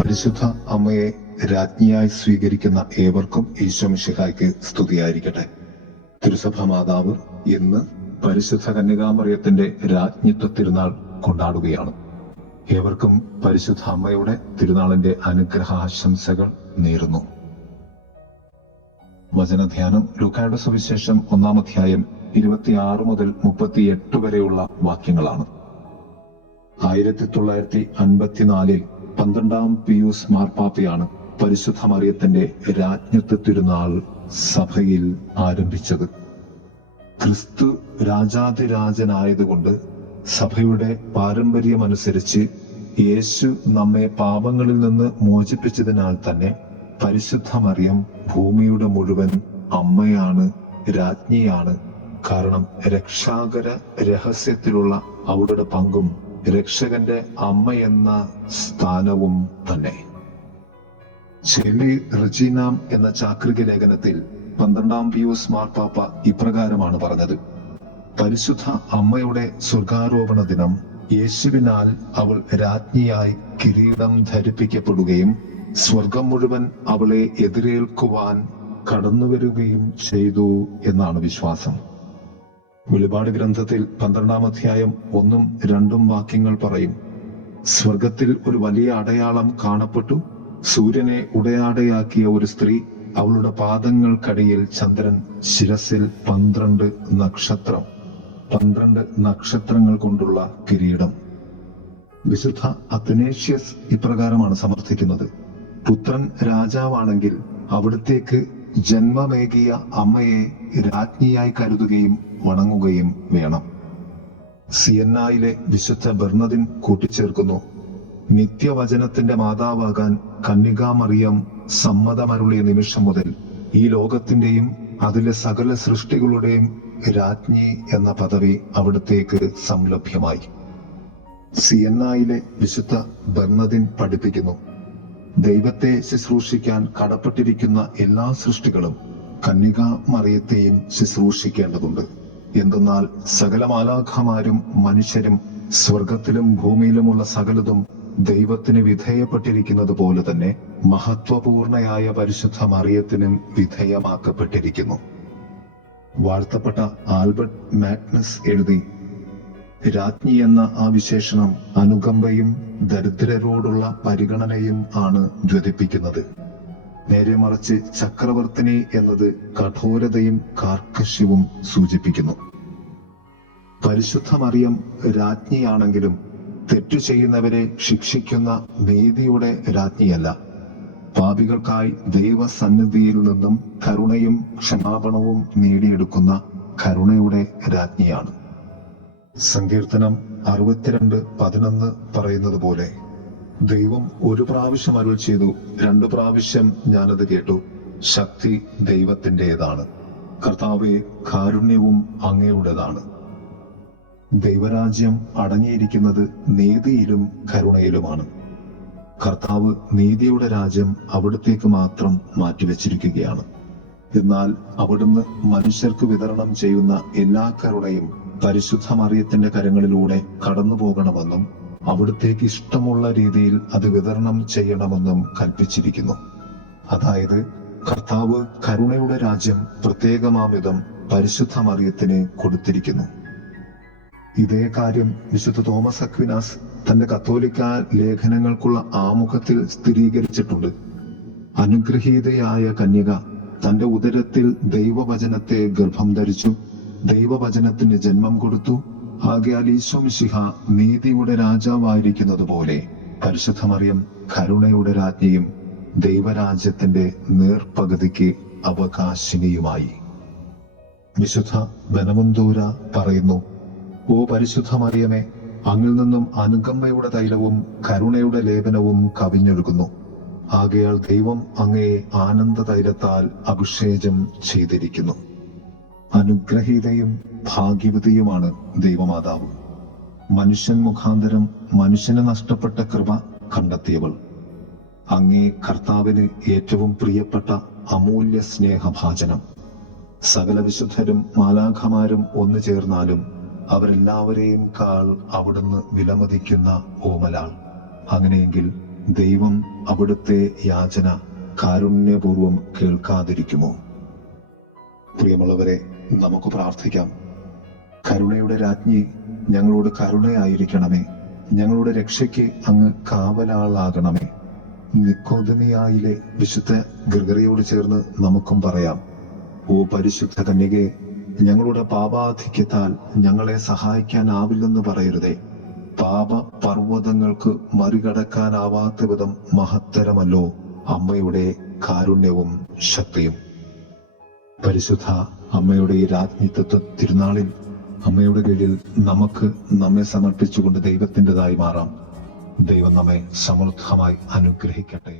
പരിശുദ്ധ അമ്മയെ രാജ്ഞിയായി സ്വീകരിക്കുന്ന ഏവർക്കും ഈശ്വമിഷിഹായ്ക്ക് സ്തുതിയായിരിക്കട്ടെ. തിരുസഭ മാതാവ് ഇന്ന് പരിശുദ്ധ കന്യകാമറിയത്തിന്റെ രാജ്ഞിത്വ തിരുനാൾ കൊണ്ടാടുകയാണ്. ഏവർക്കും പരിശുദ്ധ അമ്മയുടെ തിരുനാളിന്റെ അനുഗ്രഹാശംസകൾ നേരുന്നു. വചനധ്യാനം ലൂക്കായുടെ സുവിശേഷം ഒന്നാം അധ്യായം ഇരുപത്തിയാറ് മുതൽ മുപ്പത്തിയെട്ട് വരെയുള്ള വാക്യങ്ങളാണ്. ആയിരത്തി തൊള്ളായിരത്തി അൻപത്തിനാലിൽ പന്ത്രണ്ടാം പിയൂസ് മാർപ്പാപ്പയാണ് പരിശുദ്ധ മറിയത്തിന്റെ രാജ്ഞത്വ തിരുനാൾ സഭയിൽ ആരംഭിച്ചത്. ക്രിസ്തു രാജാതിരാജനായതുകൊണ്ട് സഭയുടെ പാരമ്പര്യമനുസരിച്ച് യേശു നമ്മെ പാപങ്ങളിൽ നിന്ന് മോചിപ്പിച്ചതിനാൽ തന്നെ പരിശുദ്ധ മറിയം ഭൂമിയുടെ മുഴുവൻ അമ്മയാണ് രാജ്ഞിയാണ്. കാരണം രക്ഷാകര രഹസ്യത്തിലുള്ള അവളുടെ പങ്കും രക്ഷകന്റെ അമ്മയെന്ന സ്ഥാനവും തന്നെ. ചെല്ലി റജീനാം എന്ന ചാക്രിക ലേഖനത്തിൽ പന്ത്രണ്ടാം പിയൂസ് മാർപ്പാപ്പ ഇപ്രകാരമാണ് പറഞ്ഞത്. പരിശുദ്ധ അമ്മയുടെ സ്വർഗാരോപണ ദിനം യേശുവിനാൽ അവൾ രാജ്ഞിയായി കിരീടം ധരിപ്പിക്കപ്പെടുകയും സ്വർഗം മുഴുവൻ അവളെ എതിരേൽക്കുവാൻ കടന്നുവരികയും ചെയ്തു എന്നാണ് വിശ്വാസം. വെളിപാട് ഗ്രന്ഥത്തിൽ പന്ത്രണ്ടാം അധ്യായം ഒന്നും രണ്ടും വാക്യങ്ങൾ പറയും സ്വർഗത്തിൽ ഒരു വലിയ അടയാളം കാണപ്പെട്ടു. സൂര്യനെ ഉടയാടയാക്കിയ ഒരു സ്ത്രീ അവളുടെ പാദങ്ങൾക്കടിയിൽ ചന്ദ്രൻ ശിരസിൽ പന്ത്രണ്ട് നക്ഷത്രം പന്ത്രണ്ട് നക്ഷത്രങ്ങൾ കൊണ്ടുള്ള കിരീടം. വിശുദ്ധ അത്തനേഷ്യസ് ഇപ്രകാരമാണ് സമർത്ഥിക്കുന്നത് പുത്രൻ രാജാവാണെങ്കിൽ അവിടത്തേക്ക് ജന്മമേകിയ അമ്മയെ രാജ്ഞിയായി കരുതുകയും വണങ്ങുകയും വേണം. സിയന്നായിലെ വിശുദ്ധ ബെർണദിൻ കൂട്ടിച്ചേർക്കുന്നു. നിത്യവചനത്തിന്റെ മാതാവാകാൻ കന്യകാമറിയം സമ്മതമരുളിയ നിമിഷം മുതൽ ഈ ലോകത്തിന്റെയും അതിലെ സകല സൃഷ്ടികളുടെയും രാജ്ഞി എന്ന പദവി അവിടത്തേക്ക് സംലഭ്യമായി. സിയന്നായിലെ വിശുദ്ധ ബർണദിൻ പഠിപ്പിക്കുന്നു. ദൈവത്തെ ശുശ്രൂഷിക്കാൻ കടപ്പെട്ടിരിക്കുന്ന എല്ലാ സൃഷ്ടികളും കന്യകാമറിയത്തെയും ശുശ്രൂഷിക്കേണ്ടതുണ്ട്. എന്തെന്നാൽ സകല മാലാഖമാരും മനുഷ്യരും സ്വർഗത്തിലും ഭൂമിയിലുമുള്ള സകലതും ദൈവത്തിന് വിധേയപ്പെട്ടിരിക്കുന്നത് പോലെ തന്നെ മഹത്വപൂർണയായ പരിശുദ്ധ മറിയത്തിനും വിധേയമാക്കപ്പെട്ടിരിക്കുന്നു. വാഴ്ത്തപ്പെട്ട ആൽബർട്ട് മാഗ്നസ് എഴുതി രാജ്ഞി എന്ന ആ വിശേഷണം അനുകമ്പയും ദരിദ്രരോടുള്ള പരിഗണനയും ആണ് ജ്വലിപ്പിക്കുന്നത് നേരെ മറിച്ച് ചക്രവർത്തിനി എന്നത് കഠോരതയും കാർക്കശ്യവും സൂചിപ്പിക്കുന്നു. പരിശുദ്ധ മറിയം രാജ്ഞിയാണെങ്കിലും തെറ്റു ചെയ്യുന്നവരെ ശിക്ഷിക്കുന്ന നീതിയുടെ രാജ്ഞിയല്ല. പാപികൾക്കായി ദൈവസന്നിധിയിൽ നിന്നും കരുണയും ക്ഷമാപണവും നേടിയെടുക്കുന്ന കരുണയുടെ രാജ്ഞിയാണ്. സങ്കീർത്തനം അറുപത്തിരണ്ട് പതിനൊന്ന് പറയുന്നത് പോലെ ദൈവം ഒരു പ്രാവശ്യം അരുൾ ചെയ്തു രണ്ടു പ്രാവശ്യം ഞാനത് കേട്ടു. ശക്തി ദൈവത്തിന്റെതാണ്. കർത്താവെ കാരുണ്യവും അങ്ങയുടേതാണ്. ദൈവരാജ്യം അടങ്ങിയിരിക്കുന്നത് നീതിയിലും കരുണയിലുമാണ്. കർത്താവ് നീതിയുടെ രാജ്യം അവിടത്തേക്ക് മാത്രം മാറ്റിവെച്ചിരിക്കുകയാണ്. എന്നാൽ അവിടുന്ന് മനുഷ്യർക്ക് വിതരണം ചെയ്യുന്ന എല്ലാ കരുണയും പരിശുദ്ധ മറിയത്തിന്റെ കരങ്ങളിലൂടെ കടന്നു പോകണമെന്നും അവിടത്തേക്ക് ഇഷ്ടമുള്ള രീതിയിൽ അത് വിതരണം ചെയ്യണമെന്നും കൽപ്പിച്ചിരിക്കുന്നു. അതായത് കർത്താവ് കരുണയുടെ രാജ്യം പ്രത്യേകമാവിധം പരിശുദ്ധ മറിയത്തിന് കൊടുത്തിരിക്കുന്നു. ഇതേ കാര്യം വിശുദ്ധ തോമസ് അക്വിനാസ് തന്റെ കത്തോലിക്ക ലേഖനങ്ങൾക്കുള്ള ആമുഖത്തിൽ സ്ഥിരീകരിച്ചിട്ടുണ്ട്. അനുഗ്രഹീതയായ കന്യക തന്റെ ഉദരത്തിൽ ദൈവവചനത്തെ ഗർഭം ധരിച്ചു ദൈവവചനത്തിന് ജന്മം കൊടുത്തു ആകയാൽ ഈശോമിശിഹ നീതിയുടെ രാജാവായിരിക്കുന്നത് പോലെ പരിശുദ്ധമറിയം കരുണയുടെ രാജ്ഞിയും ദൈവരാജ്യത്തിന്റെ നേർപകുതിക്ക് അവകാശിനിയുമായി. വിശുദ്ധ ബനമന്തൂര പറയുന്നു ഓ പരിശുദ്ധ മറിയമേ അങ്ങിൽ നിന്നും അനുകമ്പയുടെ തൈലവും കരുണയുടെ ലേപനവും കവിഞ്ഞൊഴുകുന്നു. ആകയാൽ ദൈവം അങ്ങയെ ആനന്ദ തൈലത്താൽ അഭിഷേചം ചെയ്തിരിക്കുന്നു. അനുഗ്രഹീതയും ഭാഗ്യവതിയുമാണ് ദൈവമാതാവ്. മനുഷ്യൻ മുഖാന്തരം മനുഷ്യന് നഷ്ടപ്പെട്ട കൃപ കണ്ടെത്തിയവൾ. അങ്ങേ കർത്താവിന് ഏറ്റവും പ്രിയപ്പെട്ട അമൂല്യ സ്നേഹഭാചനം സകല വിശുദ്ധരും മാലാഖമാരും ഒന്നു ചേർന്നാലും അവരെല്ലാവരെയും കാൾ അവിടുന്ന് വിലമതിക്കുന്ന ഓമലാൾ. അങ്ങനെയെങ്കിൽ ദൈവം അവിടുത്തെ യാചന കാരുണ്യപൂർവം കേൾക്കാതിരിക്കുമോ? പ്രിയമുള്ളവരെ നമുക്ക് പ്രാർത്ഥിക്കാം കരുണയുടെ രാജ്ഞി ഞങ്ങളോട് കരുണയായിരിക്കണമേ. ഞങ്ങളുടെ രക്ഷയ്ക്ക് അങ്ങ് കാവലാളാകണമേ. നിക്കോദമിയായിലെ വിശുദ്ധ ഗർഗറിയോട് ചേർന്ന് നമുക്കും പറയാം. ഓ പരിശുദ്ധ കന്യകെ ഞങ്ങളുടെ പാപാധിക്യത്താൽ ഞങ്ങളെ സഹായിക്കാനാവില്ലെന്ന് പറയരുതേ. പാപ പർവതങ്ങൾക്ക് മറികടക്കാനാവാത്ത വിധം മഹത്തരമല്ലോ അമ്മയുടെ കാരുണ്യവും ശക്തിയും. പരിശുദ്ധ അമ്മയുടെ ഈ രാജ്ഞിത്വ തിരുനാളിൽ അമ്മയുടെ കീഴിൽ നമുക്ക് നമ്മെ സമർപ്പിച്ചുകൊണ്ട് ദൈവത്തിന്റെതായി മാറാം. ദൈവം നമ്മെ സമൃദ്ധമായി അനുഗ്രഹിക്കട്ടെ.